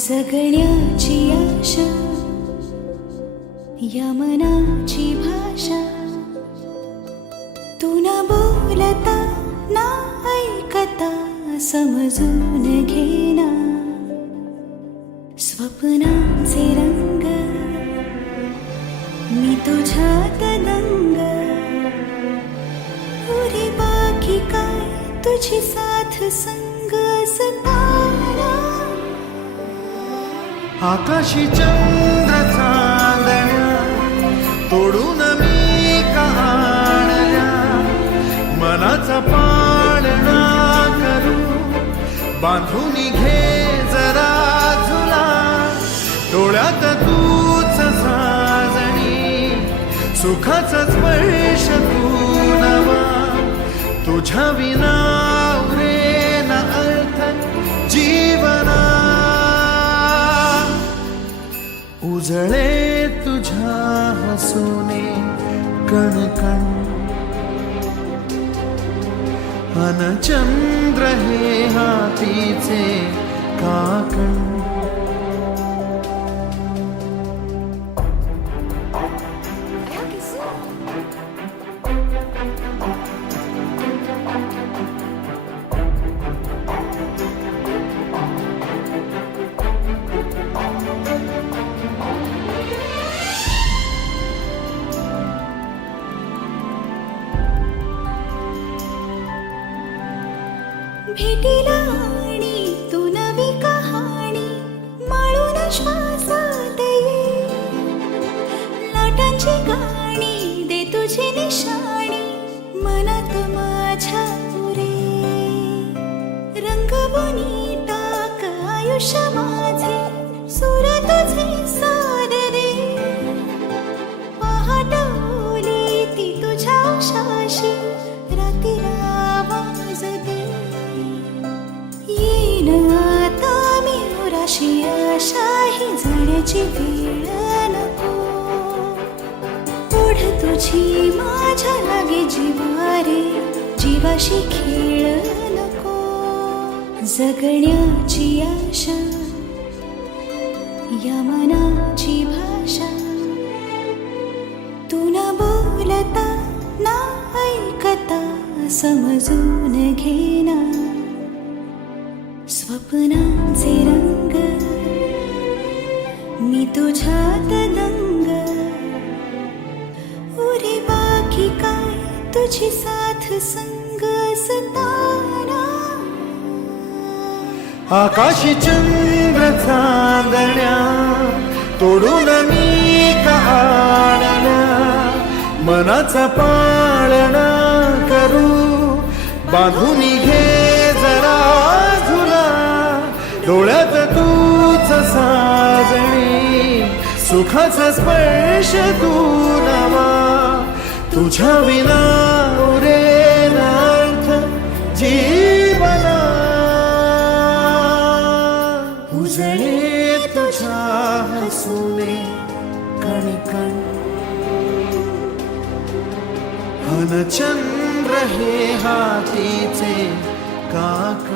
जगण्याची आशा या मनाची भाषा, तू न बोलता ना ऐकता समजून घेना. स्वप्नांचे रंग मी तुझ्यात दंग, पुरी बाकी काय तुझी साथ संग असताना. आकाशी चंद्र चांदण्या तोडून मी कहाणल्या, मनाचा पाळणा करू बांधून घे जरा झुला. डोळ्यात तूच साजणी, सुखाचा स्पर्श तू नवा. तुझ्या विना उरेना अर्थ जीवना. उजळे तुझ्या हसूने कणकण, अन चंद्र हे हातीचे काकण. भेटीला आणि तू नवी कहाणी माळून श्वासात ये. लाटांची गाणी दे तुझी निशाणी मनात माझ्या पुरे. रंगवणी टाक आयुष्य माझे, सूर तुझे साद दे. पहाट ओली ती तुझ्या उशाशी, रातीला आवाज दे. आता मी उराशी आशाही जाण्याची वेळ नको. पुढ तुझी माझ्या लागे जीवारे, जीवाशी खेळ नको. जगण्याची आशा या मनाची भाषा, तू न बोलता ना ऐकता समजून घेना. स्वप्नांचे रंग मी तुझ्यात दंग, उरे बाकी काय तुझी साथ संग असताना. आकाशी चंद्र चांदण्या तोडून मी कहाणल्या, मनाचा पाळणा करू बांधून घे जरा झुला. डोळ्यात तूच साजणी, सुखाचा स्पर्श तू नवा. तुझ्या विना उरेना अर्थ जीवना. उजळे तुझ्या हसूने कणकण, अन चंद्र हे हातीचे काकण.